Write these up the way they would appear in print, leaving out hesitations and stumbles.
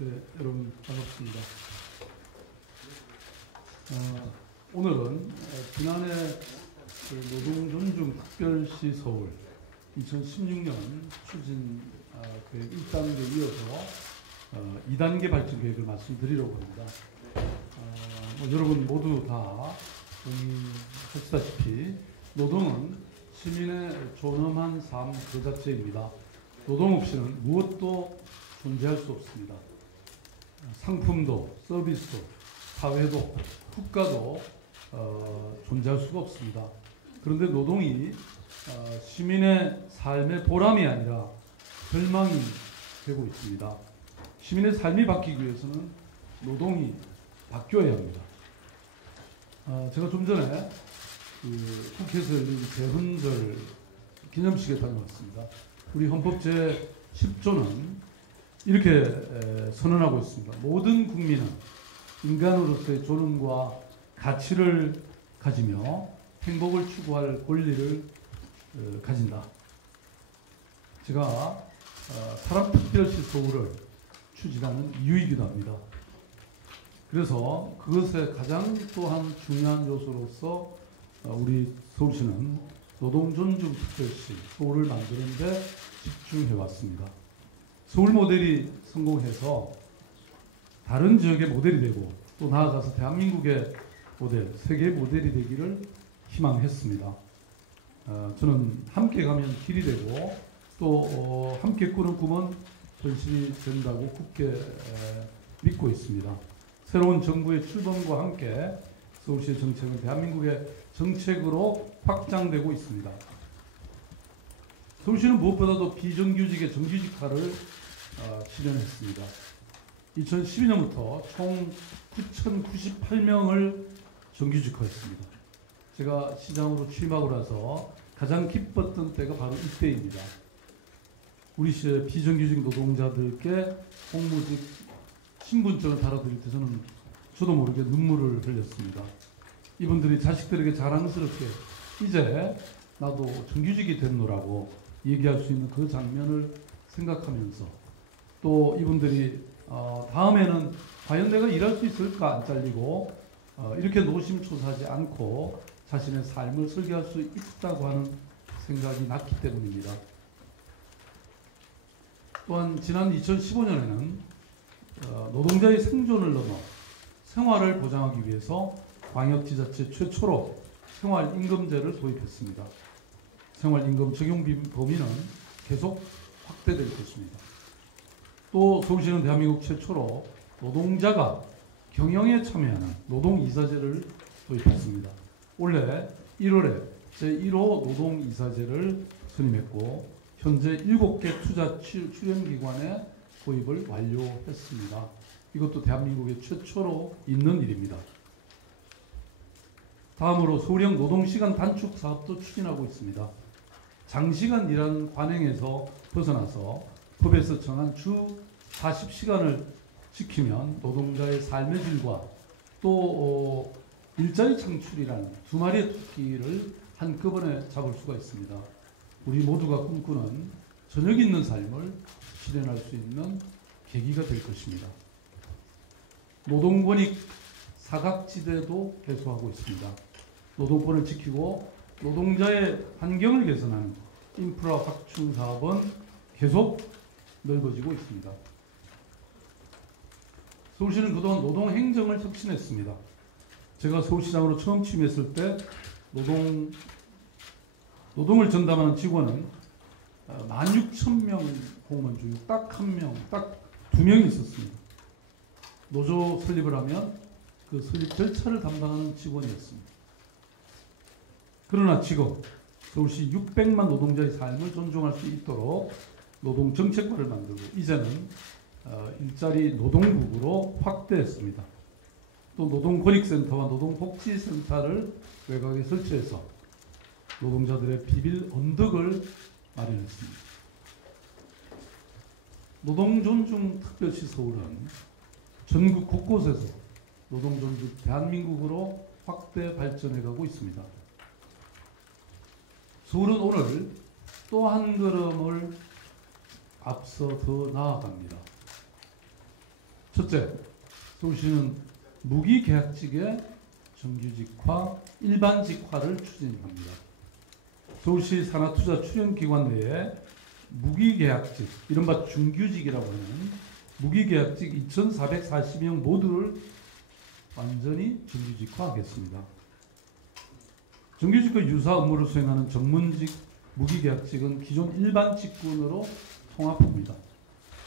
네, 여러분 반갑습니다. 오늘은 지난해 노동존중특별시 서울 2016년 추진 계획 1단계에 이어서 2단계 발전 계획을 말씀드리려고 합니다. 여러분 모두 다 동의하시다시피 노동은 시민의 존엄한 삶 그 자체입니다. 노동 없이는 무엇도 존재할 수 없습니다. 상품도, 서비스도, 사회도, 국가도 존재할 수가 없습니다. 그런데 노동이 시민의 삶의 보람이 아니라 절망이 되고 있습니다. 시민의 삶이 바뀌기 위해서는 노동이 바뀌어야 합니다. 제가 좀 전에 국회에서 열린 대헌절 기념식에 다녀왔습니다. 우리 헌법 제10조는 이렇게 선언하고 있습니다. 모든 국민은 인간으로서의 존엄과 가치를 가지며 행복을 추구할 권리를 가진다. 제가 사람특별시 서울을 추진하는 이유이기도 합니다. 그래서 그것의 가장 또한 중요한 요소로서 우리 서울시는 노동존중특별시 서울을 만드는 데 집중해 왔습니다. 서울 모델이 성공해서 다른 지역의 모델이 되고 또 나아가서 대한민국의 모델, 세계의 모델이 되기를 희망했습니다. 저는 함께 가면 길이 되고 또 함께 꾸는 꿈은 현실이 된다고 굳게 믿고 있습니다. 새로운 정부의 출범과 함께 서울시의 정책은 대한민국의 정책으로 확장되고 있습니다. 서울시는 무엇보다도 비정규직의 정규직화를 실현했습니다. 2012년부터 총 9,098명을 정규직화했습니다. 제가 시장으로 취임하고 나서 가장 기뻤던 때가 바로 이때입니다. 우리 시의 비정규직 노동자들께 공무직 신분증을 달아드릴 때 저도 모르게 눈물을 흘렸습니다. 이분들이 자식들에게 자랑스럽게 이제 나도 정규직이 됐노라고 얘기할 수 있는 그 장면을 생각하면서 또 이분들이 다음에는 과연 내가 일할 수 있을까 안 잘리고 이렇게 노심초사하지 않고 자신의 삶을 설계할 수 있다고 하는 생각이 났기 때문입니다. 또한 지난 2015년에는 노동자의 생존을 넘어 생활을 보장하기 위해서 광역지자체 최초로 생활임금제를 도입했습니다. 생활임금 적용 범위는 계속 확대될 것입니다. 또 서울시는 대한민국 최초로 노동자가 경영에 참여하는 노동이사제를 도입했습니다. 올해 1월에 제1호 노동이사제를 선임했고 현재 7개 투자 출연기관의 도입을 완료했습니다. 이것도 대한민국의 최초로 있는 일입니다. 다음으로 서울형 노동시간 단축 사업도 추진하고 있습니다. 장시간 일하는 관행에서 벗어나서 법에서 정한 주 40시간을 지키면 노동자의 삶의 질과 또 일자리 창출이라는 두 마리의 토끼를 한꺼번에 잡을 수가 있습니다. 우리 모두가 꿈꾸는 저녁 있는 삶을 실현할 수 있는 계기가 될 것입니다. 노동권익 사각지대도 해소하고 있습니다. 노동권을 지키고 노동자의 환경을 개선하는 인프라 확충 사업은 계속 넓어지고 있습니다. 서울시는 그동안 노동행정을 혁신했습니다. 제가 서울시장으로 처음 취임했을 때 노동을 전담하는 직원은 16,000명 공무원 중에 딱 한 명, 딱 2명이 있었습니다. 노조 설립을 하면 그 설립 절차를 담당하는 직원이었습니다. 그러나 지금 서울시 600만 노동자의 삶을 존중할 수 있도록 노동정책과를 만들고 이제는 일자리 노동국으로 확대했습니다. 또 노동권익센터와 노동복지센터를 외곽에 설치해서 노동자들의 비빌 언덕을 마련했습니다. 노동존중특별시 서울은 전국 곳곳에서 노동존중 대한민국으로 확대 발전해가고 있습니다. 서울은 오늘 또 한 걸음을 앞서 더 나아갑니다. 첫째, 서울시는 무기계약직의 정규직화, 일반직화를 추진합니다. 서울시 산하투자 출연기관 내에 무기계약직, 이른바 중규직이라고 하는 무기계약직 2,440명 모두를 완전히 정규직화하겠습니다. 정규직과 유사 업무를 수행하는 전문직 무기계약직은 기존 일반 직군으로 통합합니다.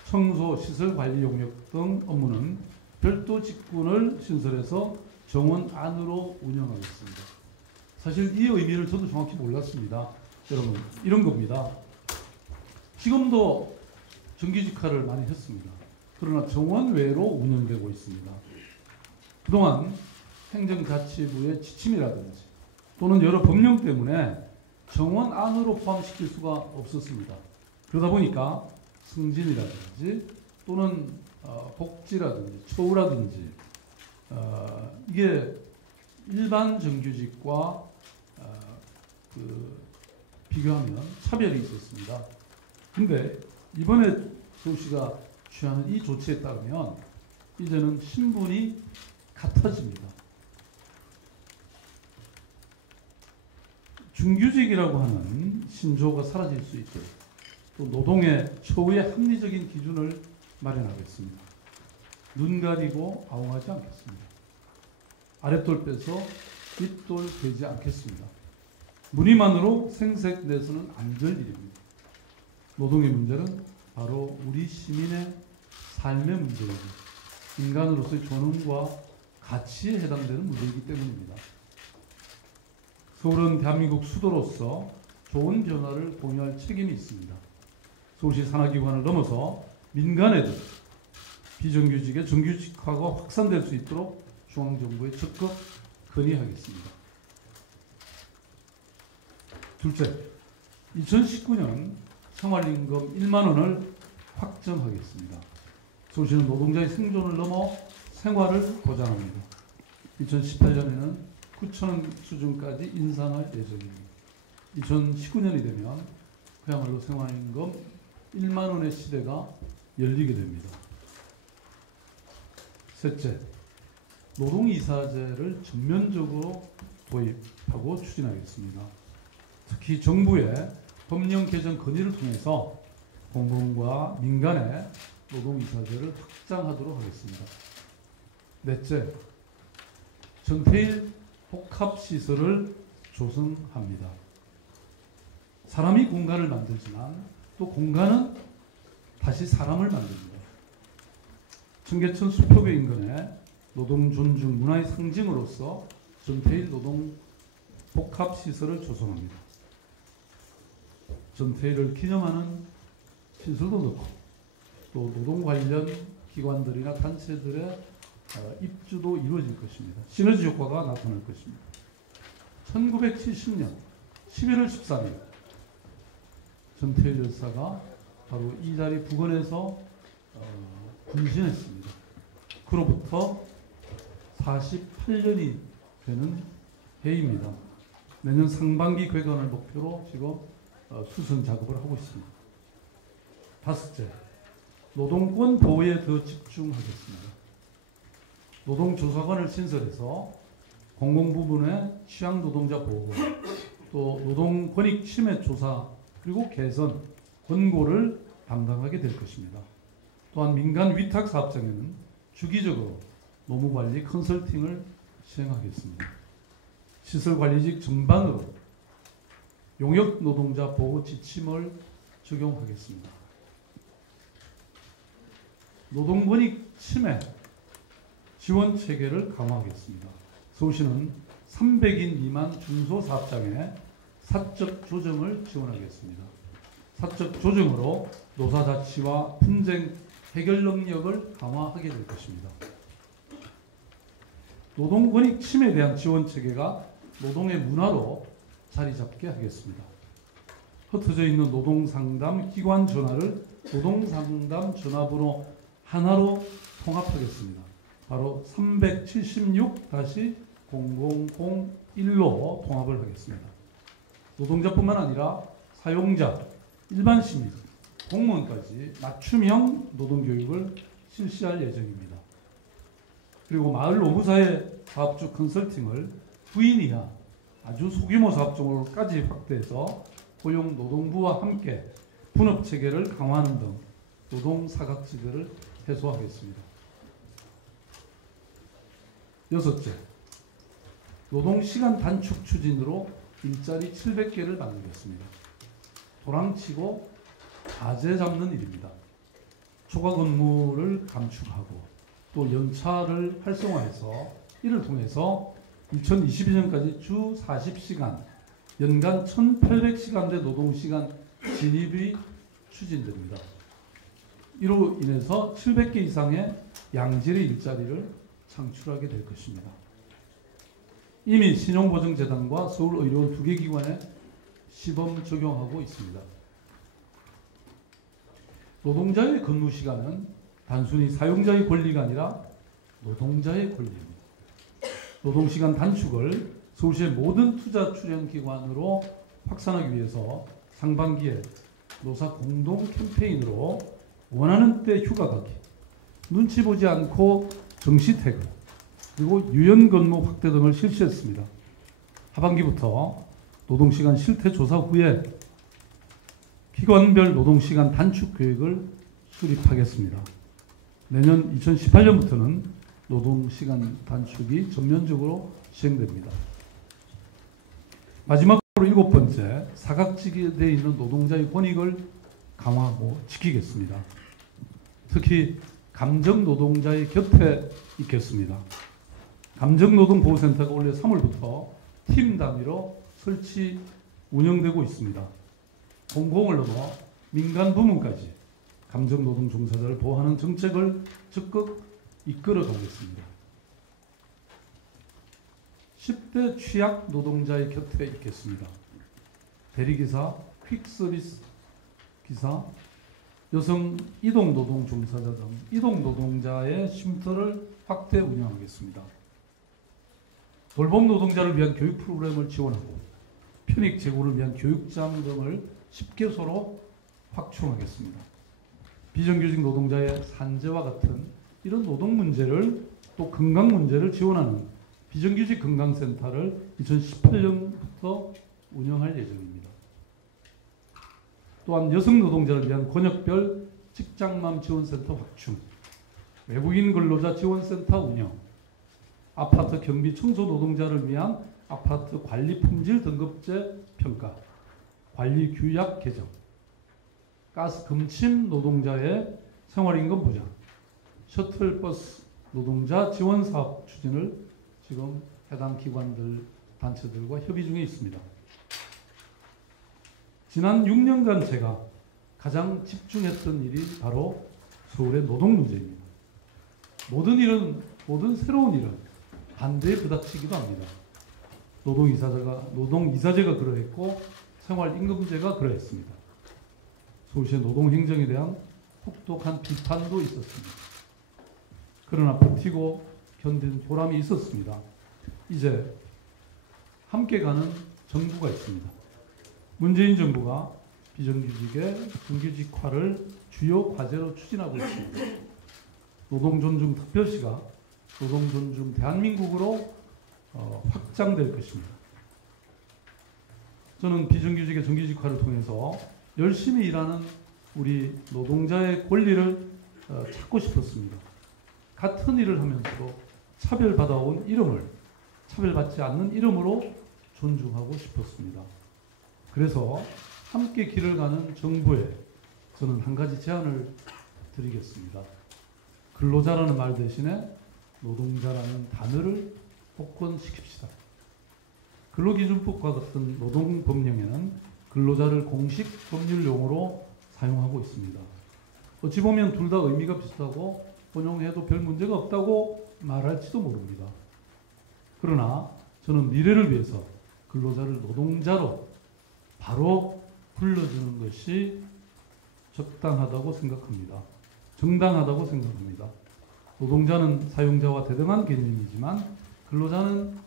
청소, 시설 관리 용역 등 업무는 별도 직군을 신설해서 정원 안으로 운영하겠습니다. 사실 이 의미를 저도 정확히 몰랐습니다. 여러분, 이런 겁니다. 지금도 정규직화를 많이 했습니다. 그러나 정원 외로 운영되고 있습니다. 그동안 행정자치부의 지침이라든지 또는 여러 법령 때문에 정원 안으로 포함시킬 수가 없었습니다. 그러다 보니까 승진이라든지 또는 복지라든지 처우라든지 이게 일반 정규직과 비교하면 차별이 있었습니다. 근데 이번에 서울시가 취하는 이 조치에 따르면 이제는 신분이 같아집니다. 중규직이라고 하는 신조어가 사라질 수 있도록 또 노동의 처우의 합리적인 기준을 마련하겠습니다. 눈 가리고 아웅하지 않겠습니다. 아랫돌 빼서 윗돌 되지 않겠습니다. 무늬만으로 생색 내서는 안 될 일입니다. 노동의 문제는 바로 우리 시민의 삶의 문제이고 인간으로서의 존엄과 가치에 해당되는 문제이기 때문입니다. 서울은 대한민국 수도로서 좋은 변화를 공유할 책임이 있습니다. 서울시 산하기관을 넘어서 민간에도 비정규직의 정규직화가 확산될 수 있도록 중앙정부에 적극 건의하겠습니다. 둘째, 2019년 생활임금 1만 원을 확정하겠습니다. 서울시는 노동자의 생존을 넘어 생활을 보장합니다. 2018년에는 9,000원 수준까지 인상할 예정입니다. 2019년이 되면 그야말로 생활임금 1만 원의 시대가 열리게 됩니다. 셋째, 노동이사제를 전면적으로 도입하고 추진하겠습니다. 특히 정부의 법령 개정 건의를 통해서 공공과 민간의 노동이사제를 확장하도록 하겠습니다. 넷째, 전태일 복합시설을 조성합니다. 사람이 공간을 만들지만 또 공간은 다시 사람을 만듭니다. 청계천 수표배 인근에 노동 존중 문화의 상징으로서 전태일 노동 복합시설을 조성합니다. 전태일을 기념하는 시설도 넣고 또 노동 관련 기관들이나 단체들의 입주도 이루어질 것입니다. 시너지 효과가 나타날 것입니다. 1970년 11월 13일 전태일 열사가 바로 이 자리 부근에서 군신했습니다. 그로부터 48년이 되는 해입니다. 내년 상반기 개관을 목표로 지금 수선 작업을 하고 있습니다. 다섯째, 노동권 보호에 더 집중하겠습니다. 노동조사관을 신설해서 공공부문의 취약노동자 보호, 또 노동권익 침해 조사 그리고 개선, 권고를 담당하게 될 것입니다. 또한 민간 위탁 사업장에는 주기적으로 노무관리 컨설팅을 시행하겠습니다. 시설관리직 전반으로 용역 노동자 보호 지침을 적용하겠습니다. 노동권익 침해 지원 체계를 강화하겠습니다. 서울시는 300인 미만 중소사업장에 사적 조정을 지원하겠습니다. 사적 조정으로 노사자치와 분쟁 해결 능력을 강화하게 될 것입니다. 노동권익 침해에 대한 지원 체계가 노동의 문화로 자리 잡게 하겠습니다. 흩어져 있는 노동상담 기관 전화를 노동상담 전화번호 하나로 통합하겠습니다. 바로 376-0001로 통합을 하겠습니다. 노동자뿐만 아니라 사용자, 일반 시민, 공무원까지 맞춤형 노동교육을 실시할 예정입니다. 그리고 마을 노무사회 사업주 컨설팅을 부인 이하 아주 소규모 사업종으로까지 확대해서 고용 노동부와 함께 분업 체계를 강화하는 등 노동 사각지대를 해소하겠습니다. 여섯째, 노동시간 단축 추진으로 일자리 700개를 만들겠습니다. 도랑치고 가재 잡는 일입니다. 초과 근무를 감축하고 또 연차를 활성화해서 이를 통해서 2022년까지 주 40시간, 연간 1800시간대 노동시간 진입이 추진됩니다. 이로 인해서 700개 이상의 양질의 일자리를 창출하게 될 것입니다. 이미 신용보증재단과 서울의료원 2개 기관에 시범 적용하고 있습니다. 노동자의 근무시간은 단순히 사용자의 권리가 아니라 노동자의 권리입니다. 노동시간 단축을 서울시의 모든 투자 출연 기관으로 확산하기 위해서 상반기에 노사 공동 캠페인으로 원하는 때 휴가 가기, 눈치 보지 않고 정시 퇴근, 그리고 유연 근무 확대 등을 실시했습니다. 하반기부터 노동시간 실태 조사 후에 기관별 노동시간 단축 계획을 수립하겠습니다. 내년 2018년부터는 노동시간 단축이 전면적으로 시행됩니다. 마지막으로 7번째, 사각지대에 있는 노동자의 권익을 강화하고 지키겠습니다. 특히 감정노동자의 곁에 있겠습니다. 감정노동보호센터가 올해 3월부터 팀 단위로 설치 운영되고 있습니다. 공공을 넘어 민간 부문까지 감정노동 종사자를 보호하는 정책을 적극 이끌어 가겠습니다. 10대 취약 노동자의 곁에 있겠습니다. 대리기사, 퀵서비스 기사, 여성 이동노동 종사자 등 이동노동자의 쉼터를 확대 운영하겠습니다. 돌봄 노동자를 위한 교육 프로그램을 지원하고 편익 제고를 위한 교육장 등을 10개소로 확충하겠습니다. 비정규직 노동자의 산재와 같은 이런 노동 문제를 또 건강 문제를 지원하는 비정규직 건강센터를 2018년부터 운영할 예정입니다. 또한 여성 노동자를 위한 권역별 직장맘 지원센터 확충, 외국인 근로자 지원센터 운영, 아파트 경비 청소 노동자를 위한 아파트 관리 품질 등급제 평가, 관리 규약 개정, 가스 금침 노동자의 생활임금 보장, 셔틀버스 노동자 지원 사업 추진을 지금 해당 기관들, 단체들과 협의 중에 있습니다. 지난 6년간 제가 가장 집중했던 일이 바로 서울의 노동 문제입니다. 모든 새로운 일은 반대에 부닥치기도 합니다. 노동이사제가 그러했고 생활임금제가 그러했습니다. 서울시의 노동행정에 대한 혹독한 비판도 있었습니다. 그러나 버티고 견딘 보람이 있었습니다. 이제 함께 가는 정부가 있습니다. 문재인 정부가 비정규직의 정규직화를 주요 과제로 추진하고 있습니다. 노동존중 특별시가 노동존중 대한민국으로 확장될 것입니다. 저는 비정규직의 정규직화를 통해서 열심히 일하는 우리 노동자의 권리를 찾고 싶었습니다. 같은 일을 하면서도 차별받아온 이름을 차별받지 않는 이름으로 존중하고 싶었습니다. 그래서 함께 길을 가는 정부에 저는 한 가지 제안을 드리겠습니다. 근로자라는 말 대신에 노동자라는 단어를 복권시킵시다. 근로기준법과 같은 노동법령에는 근로자를 공식 법률 용어로 사용하고 있습니다. 어찌 보면 둘 다 의미가 비슷하고 혼용해도 별 문제가 없다고 말할지도 모릅니다. 그러나 저는 미래를 위해서 근로자를 노동자로 바로 불러주는 것이 적당하다고 생각합니다. 정당하다고 생각합니다. 노동자는 사용자와 대등한 개념이지만 근로자는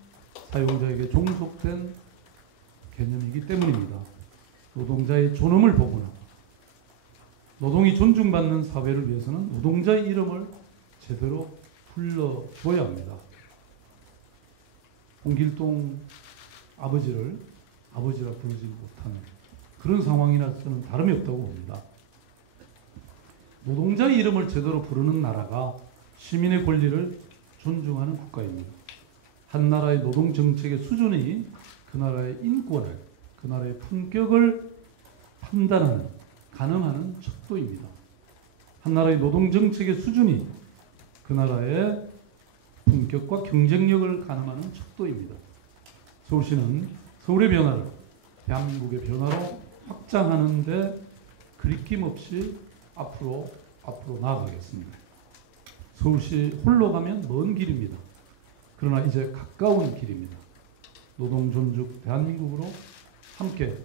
사용자에게 종속된 개념이기 때문입니다. 노동자의 존엄을 복원하고 노동이 존중받는 사회를 위해서는 노동자의 이름을 제대로 불러줘야 합니다. 홍길동 아버지라 부르지 못하는 그런 상황이라서는 다름이 없다고 봅니다. 노동자의 이름을 제대로 부르는 나라가 시민의 권리를 존중하는 국가입니다. 한 나라의 노동정책의 수준이 그 나라의 인권을, 그 나라의 품격을 판단하는, 가늠하는 척도입니다. 한 나라의 노동정책의 수준이 그 나라의 품격과 경쟁력을 가늠하는 척도입니다. 서울시는 서울의 변화를 대한민국의 변화로 확장하는 데 그리낌 없이 앞으로 나아가겠습니다. 서울시 홀로 가면 먼 길입니다. 그러나 이제 가까운 길입니다. 노동 존중 대한민국으로 함께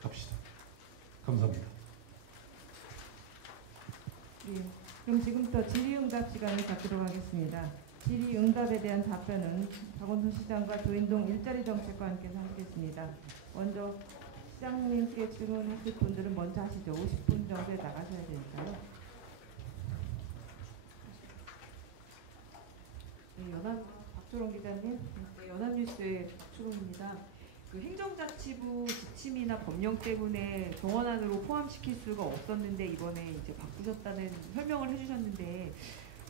갑시다. 감사합니다. 예, 그럼 지금부터 질의응답 시간을 갖도록 하겠습니다. 질의응답에 대한 답변은 박원순 시장과 조인동 일자리 정책관께서 하시겠습니다. 먼저 시장님께 질문하실 분들은 먼저 하시죠. 50분 정도에 나가셔야 되니까요. 네, 박초롱 기자님, 네, 연합뉴스의 박초롱입니다. 그 행정자치부 지침이나 법령 때문에 정원안으로 포함시킬 수가 없었는데 이번에 이제 바꾸셨다는 설명을 해주셨는데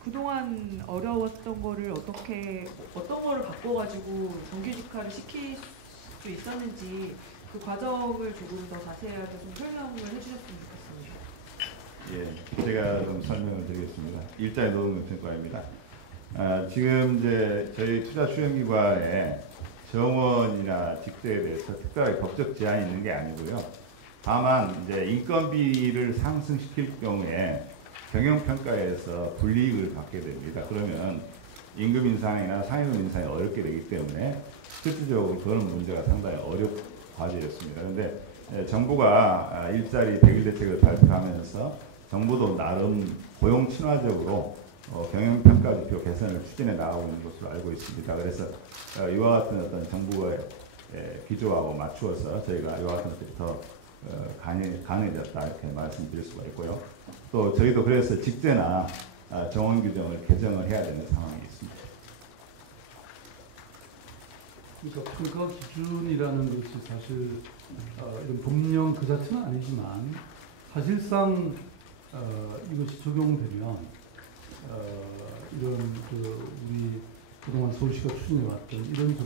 그동안 어려웠던 거를 어떤 거를 바꿔가지고 정규직화를 시킬 수 있었는지 그 과정을 조금 더 자세하게 좀 설명을 해주셨으면 좋겠습니다. 예, 제가 좀 설명을 드리겠습니다. 일자리 노동정책과입니다. 지금 이제 저희 투자 수행기관에 정원이나 직대에 대해서 특별하게 법적 제한이 있는 게 아니고요. 다만 이제 인건비를 상승시킬 경우에 경영평가에서 불이익을 받게 됩니다. 그러면 임금 인상이나 상여금 인상이 어렵게 되기 때문에 실질적으로 그런 문제가 상당히 어렵고 과제였습니다. 그런데 정부가 일자리 100일 대책을 발표하면서 정부도 나름 고용 친화적으로 경영평가 지표 개선을 추진해 나가고 있는 것으로 알고 있습니다. 그래서 이와 같은 어떤 정부의 기조하고 맞추어서 저희가 이와 같은 것들이 더 강해졌다 이렇게 말씀드릴 수가 있고요. 또 저희도 그래서 직제나 정원 규정을 개정을 해야 되는 상황이 있습니다. 그러니까 평가 기준이라는 것이 사실 이런 법령 그 자체는 아니지만 사실상 이것이 적용되면 이런 우리 그동안 서울시가 추진해왔던 이런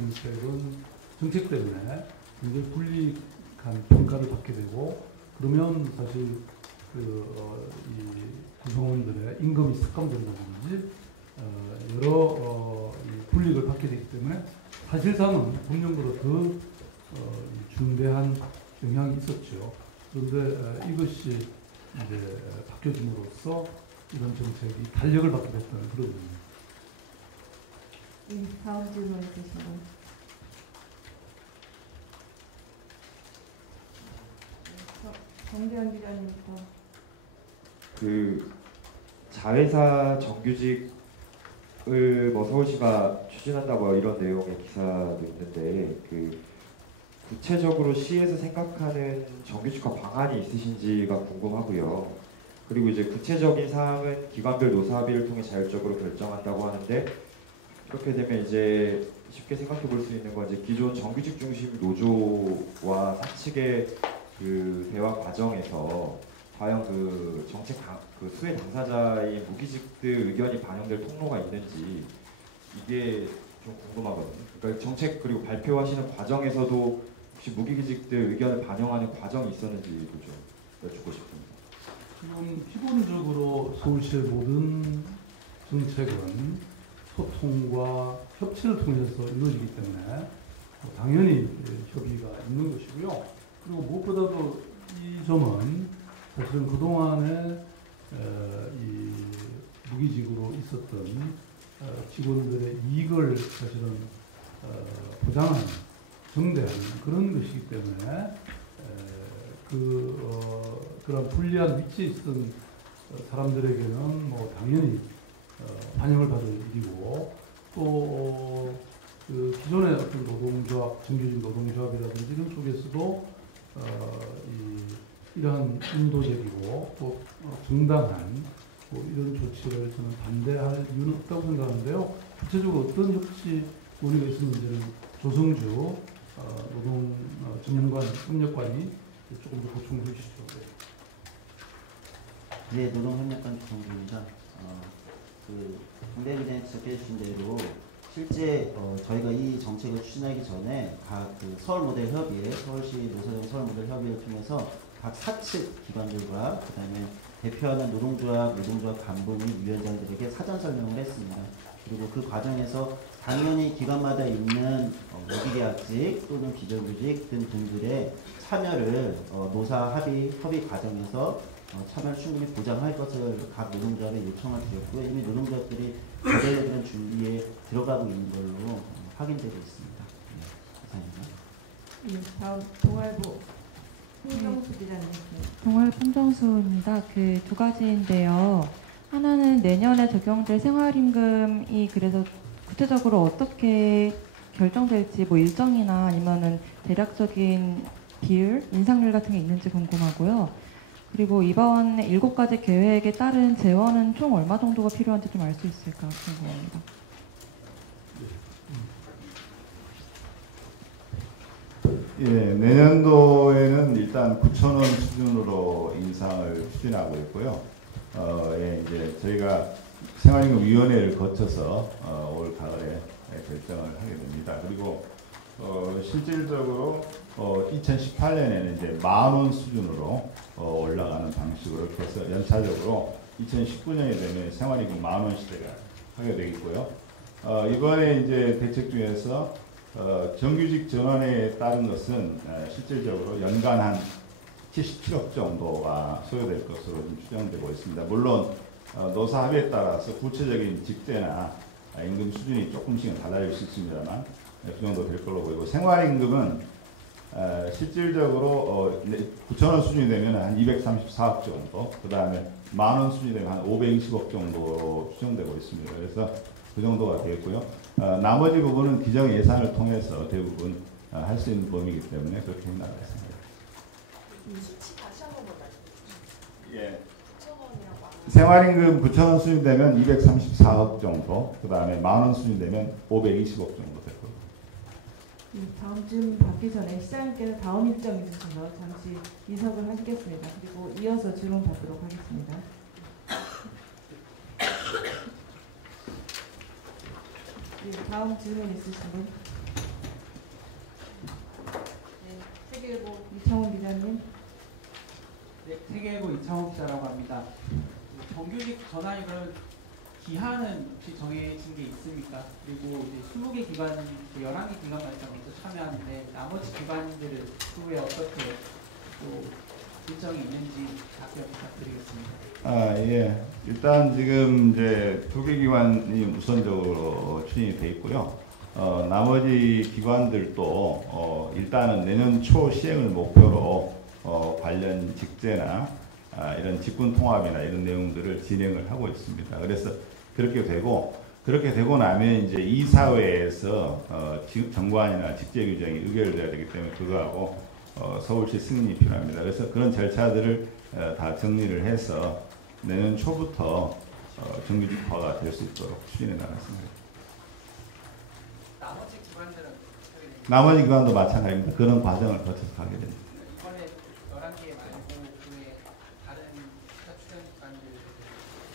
정책 때문에 굉장히 불리한 평가를 받게 되고 그러면 사실 이 구성원들의 임금이 삭감된다든지 여러 불이익을 받게 되기 때문에 사실상은 법령보다 더 중대한 영향이 있었죠. 그런데 이것이 이제 바뀌어짐으로써 이런 정책이 탄력을 받게 됐다는 그런 의미입니다. 네, 다음 질문 주시고. 정대현 기자님부터. 그 자회사 정규직을 뭐 서울시가 추진한다고 이런 내용의 기사도 있는데 그 구체적으로 시에서 생각하는 정규직화 방안이 있으신지가 궁금하고요. 그리고 이제 구체적인 사항은 기관별 노사합의를 통해 자율적으로 결정한다고 하는데 그렇게 되면 이제 쉽게 생각해 볼 수 있는 건 이제 기존 정규직 중심 노조와 사측의 그 대화 과정에서 과연 그 정책 그 수혜 당사자의 무기직들 의견이 반영될 통로가 있는지 이게 좀 궁금하거든요. 그러니까 정책 그리고 발표하시는 과정에서도 혹시 무기직들 의견을 반영하는 과정이 있었는지도 좀 여쭙고 싶습니다. 지금 기본적으로 서울시의 모든 정책은 소통과 협치를 통해서 이루어지기 때문에 당연히 협의가 있는 것이고요. 그리고 무엇보다도 이 점은 사실은 그동안에 이 무기직으로 있었던 직원들의 이익을 사실은 보장하는, 정대하는 그런 것이기 때문에 그런 불리한 위치에 있던 사람들에게는 뭐 당연히 반영을 받을 일이고 또 그 기존의 어떤 노동조합, 정규직 노동조합이라든지 이런 쪽에서도 이러한 인도적이고 또 정당한 뭐 이런 조치를 저는 반대할 이유는 없다고 생각하는데요. 구체적으로 어떤 혁신 논의가 있었는지는 조성주 노동 전문관 협력관이 조금 더 보충해 주시죠. 네, 노동협력관 조성주입니다. 상대위원장이 지적해 주신 대로 실제 저희가 이 정책을 추진하기 전에 각 서울 모델 협의회, 서울시 노사정 서울 모델 협의회를 통해서 각 사측 기관들과 그다음에 대표하는 노동조합 간부 및 위원장들에게 사전 설명을 했습니다. 그리고 그 과정에서 당연히 기관마다 있는 무기계약직 또는 비정규직 등들의 참여를 노사 협의 과정에서 참여를 충분히 보장할 것을 각 노동조합에 요청을 드렸고요. 이미 노동조합들이 모델에 대한 준비에 들어가고 있는 걸로 확인되고 있습니다. 네, 감사합니다. 다음 동아일보 홍정수 기자님. 동아일보 홍정수입니다. 그 두 가지인데요. 하나는 내년에 적용될 생활임금이 그래서 구체적으로 어떻게 결정될지 뭐 일정이나 아니면은 대략적인 비율, 인상률 같은 게 있는지 궁금하고요. 그리고 이번 7가지 계획에 따른 재원은 총 얼마 정도가 필요한지 좀 알 수 있을까 궁금합니다. 예, 내년도에는 일단 9,000원 수준으로 인상을 추진하고 있고요. 이제 저희가 생활임금위원회를 거쳐서 올 가을에 결정을 하게 됩니다. 그리고 실질적으로 2018년에는 이제 10,000원 수준으로 올라가는 방식으로 이렇게 해서 연차적으로 2019년이 되면 생활임금 10,000원 시대가 하게 되겠고요. 이번에 이제 대책 중에서 정규직 전환에 따른 것은 실질적으로 연간 한 77억 정도가 소요될 것으로 좀 추정되고 있습니다. 물론 노사 합의에 따라서 구체적인 직대나 임금 수준이 조금씩은 달라질 수 있습니다만 그 정도 될 걸로 보이고, 생활임금은 실질적으로 9,000원 수준이 되면 한 234억 정도, 그 다음에 10,000원 수준이 되면 한 520억 정도로 추정되고 있습니다. 그래서 그 정도가 되겠고요. 나머지 부분은 기정 예산을 통해서 대부분 할 수 있는 범위이기 때문에 그렇게 나가겠습니다. 수치 다시 한 번만 말씀해 주시죠. 예. 9,000원이라고 하면 생활임금 9,000원 수준 되면 234억 정도, 그 다음에 10,000원 수준 되면 520억 정도 될 거고. 다음 질문 받기 전에 시장님께는 다음 일정이 있으셔서 잠시 이석을 하시겠습니다. 그리고 이어서 질문 받도록 하겠습니다. 다음 질문 있으신 분? 네, 세계일보 이창훈 기자님. 네, 세계일보 이창훈 기자라고 합니다. 정규직 전환율은 기한은 혹시 정해진 게 있습니까? 그리고 이제 20개 기관, 11개 기관 말씀에서 참여하는데 나머지 기관들은 그 외에 어떻게 또 일정이 있는지 답변 부탁드리겠습니다. 예. 일단 지금 이제 2개 기관이 우선적으로 추진이 돼 있고요. 나머지 기관들도 일단은 내년 초 시행을 목표로 관련 직제나 이런 직군 통합이나 이런 내용들을 진행을 하고 있습니다. 그래서 그렇게 되고 나면 이제 이사회에서 정관이나 직제 규정이 의결돼야 되기 때문에 그거하고 서울시 승인이 필요합니다. 그래서 그런 절차들을 다 정리를 해서 내년 초부터 정규직화가 될 수 있도록 추진해 나갔습니다. 나머지 기관들은 나머지 기관도 마찬가지입니다. 그런 과정을 거쳐서 가게 됩니다. 이번에 11개 말고 그 외에 다른 기타 출연기관들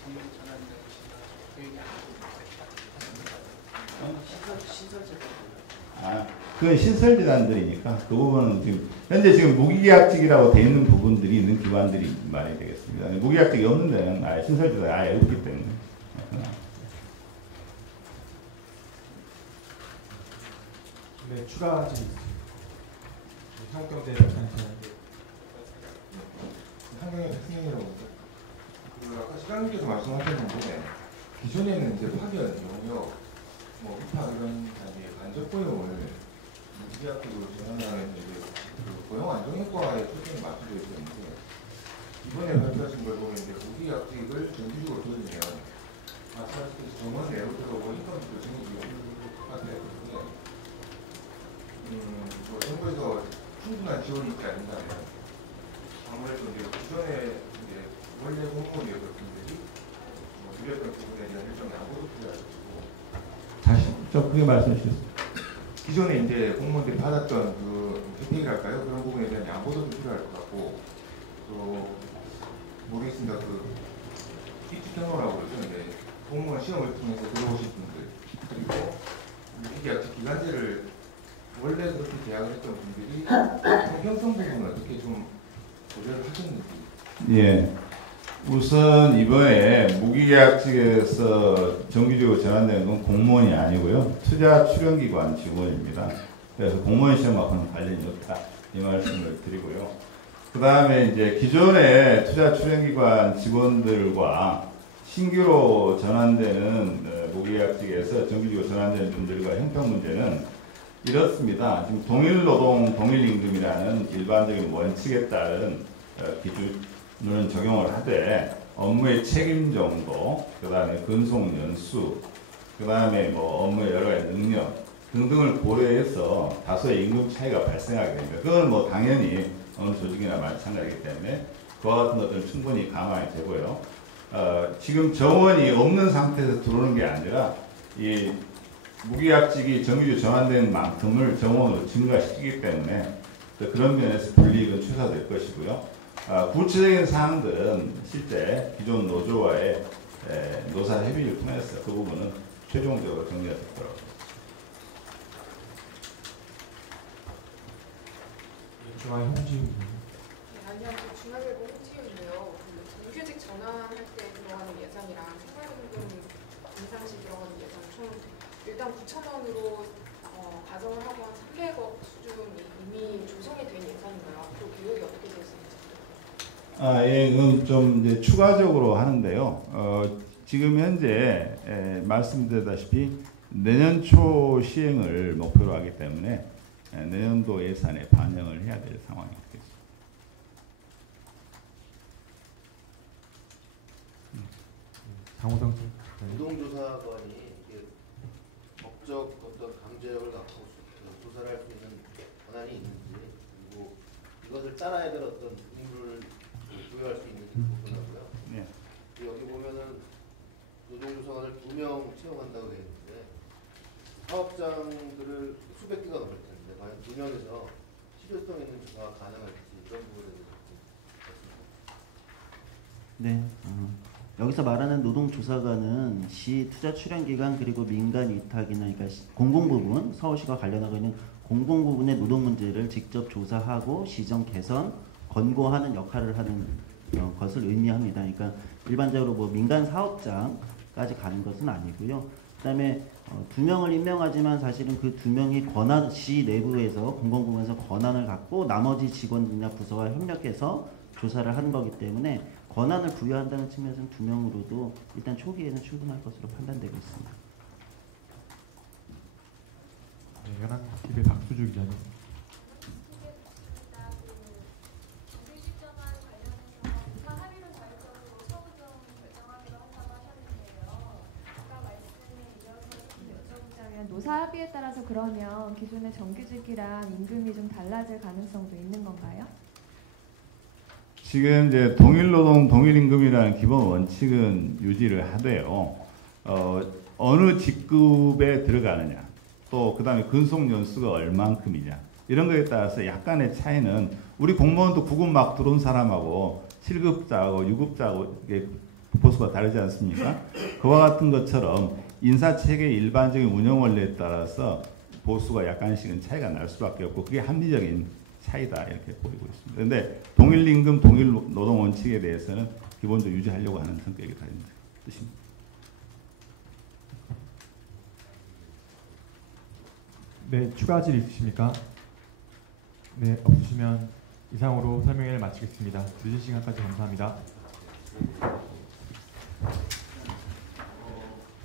정규직 전환이라든지 계획이 그건 신설재단들이니까 그 부분은 지금 무기계약직이라고 돼 있는 부분들이 있는 기관들이 말이 되겠습니다. 무기계약직이 없는 데는 신설재단이 아예 없기 때문에. 네, 추가 질문 있습니다. 한국경제단체인데 한경영 대표님이라고 아까 시장님께서 말씀하셨는데 기존에는 이제 파견, 영역, 입학 이런 간접 고용을 무기계약직으로 전환하는 고용 안정효과에 초점이 맞춰져 있었는데 이번에 발표하신 걸 보면 이제 무기계약직을 정규직으로 돌리면 말씀하셨듯이 정원 내로 들어오고 인건비도 정규직으로 같아요. 정부에서 충분한 지원이 있지 않는다면 아무래도 이제 기존에 이제 원래 공무원이었던 분들이 줄였던 부분에 대한 일정 양보도 필요하고 다시 좀 크게 말씀해 주세요. 기존에 이제 공무원들이 받았던 그 혜택이랄까요? 그런 부분에 대한 양보도 좀 필요할 것 같고 또 모르겠습니다. 그 입특경로라고 그러죠. 이제 공무원 시험을 통해서 들어오신 분들 그리고 무기계약직 기간제를 원래 그렇게 계약을 했던 분들이 형평성 부분은 어떻게 좀 고려를 하셨는지. 예. 우선 이번에 무기계약직에서 정규직으로 전환되는 건 공무원이 아니고요. 투자 출연기관 직원입니다. 그래서 공무원 시험하고는 관련이 없다. 이 말씀을 드리고요. 그 다음에 이제 기존의 투자 출연기관 직원들과 신규로 전환되는 무기계약직에서 정규직으로 전환되는 분들과 형평 문제는 이렇습니다. 지금 동일노동 동일임금이라는 일반적인 원칙에 따른 기준을 적용을 하되 업무의 책임 정도, 그 다음에 근속 연수, 그 다음에 뭐 업무의 여러 가지 능력 등등을 고려해서 다소의 임금 차이가 발생하게 됩니다. 그건 뭐 당연히 어느 조직이나 마찬가지이기 때문에 그와 같은 것들은 충분히 감안이 되고요. 지금 정원이 없는 상태에서 들어오는 게 아니라 이 무기약직이 정규직 전환된 만큼을 정원으로 증가시키기 때문에 그런 면에서 불이익은 최소화될 것이고요. 구체적인 사항들은 실제 기존 노조와의 노사 협의를 통해서 그 부분은 최종적으로 정리가 될 거라고. 안녕하세요. 중앙일보 홍지윤인데요. 정규직 전환할 때 들어가는 예산이랑 생활임금 인상 시 들어가는 예산 총 일단 9,000원으로 가정을 하고 한 300억 수준이 이미 조성이 된 예산인가요? 앞으로 계획이 어떻게 되실지. 예, 그건 좀 이제 추가적으로 하는데요. 지금 현재 말씀드렸다시피 내년 초 시행을 목표로 하기 때문에 내년도 예산에 반영을 해야 될 상황이 되겠습니다. 장호성 노동조사관이 법적 어떤 강제력을 갖고 조사를 할 수 있는 권한이 있는지 그리고 이것을 따라야 될 어떤 의무를 부여할 수 있는지 부분하고요. 네. 여기 보면은 노동조사관을 2명 채용한다고 되어 있는데 사업장들을 수백 개가 넘을 텐데 과연 2명에서 실효성 있는 조사가 가능할지 이런 부분에 대해서 네. 여기서 말하는 노동조사관은 시 투자 출연기관 그리고 민간 위탁이나 그러니까 공공부문 서울시가 관련하고 있는 공공부문의 노동 문제를 직접 조사하고 시정 개선 권고하는 역할을 하는 것을 의미합니다. 그러니까 일반적으로 뭐 민간 사업장까지 가는 것은 아니고요. 그다음에 2명을 임명하지만 사실은 그 2명이 권한 시 내부에서 공공부문에서 권한을 갖고 나머지 직원이나 부서와 협력해서 조사를 하는 거기 때문에 권한을 부여한다는 측면에서는 2명으로도 일단 초기에는 충분할 것으로 판단되고 있습니다. 네, 연합TV의 박수주 기자님. 노사 합의에 따라서 그러면 기존의 정규직이랑 임금이 좀 달라질 가능성도 있는 건가요? 지금 이제 동일노동 동일임금이라는 기본 원칙은 유지를 하되요. 어느 직급에 들어가느냐, 또 그다음에 근속 연수가 얼만큼이냐 이런 거에 따라서 약간의 차이는 우리 공무원도 9급 막 들어온 사람하고 7급자하고 6급자하고 이게 보수가 다르지 않습니까? 그와 같은 것처럼 인사체계 일반적인 운영 원리에 따라서 보수가 약간씩은 차이가 날 수밖에 없고 그게 합리적인 차이다 이렇게 보이고 있습니다. 그런데 동일임금 동일노동 원칙에 대해서는 기본적으로 유지하려고 하는 성격이 다른 뜻입니다. 네, 추가 질의 있으십니까? 네, 없으시면 이상으로 설명회를 마치겠습니다. 늦은 시간까지 감사합니다.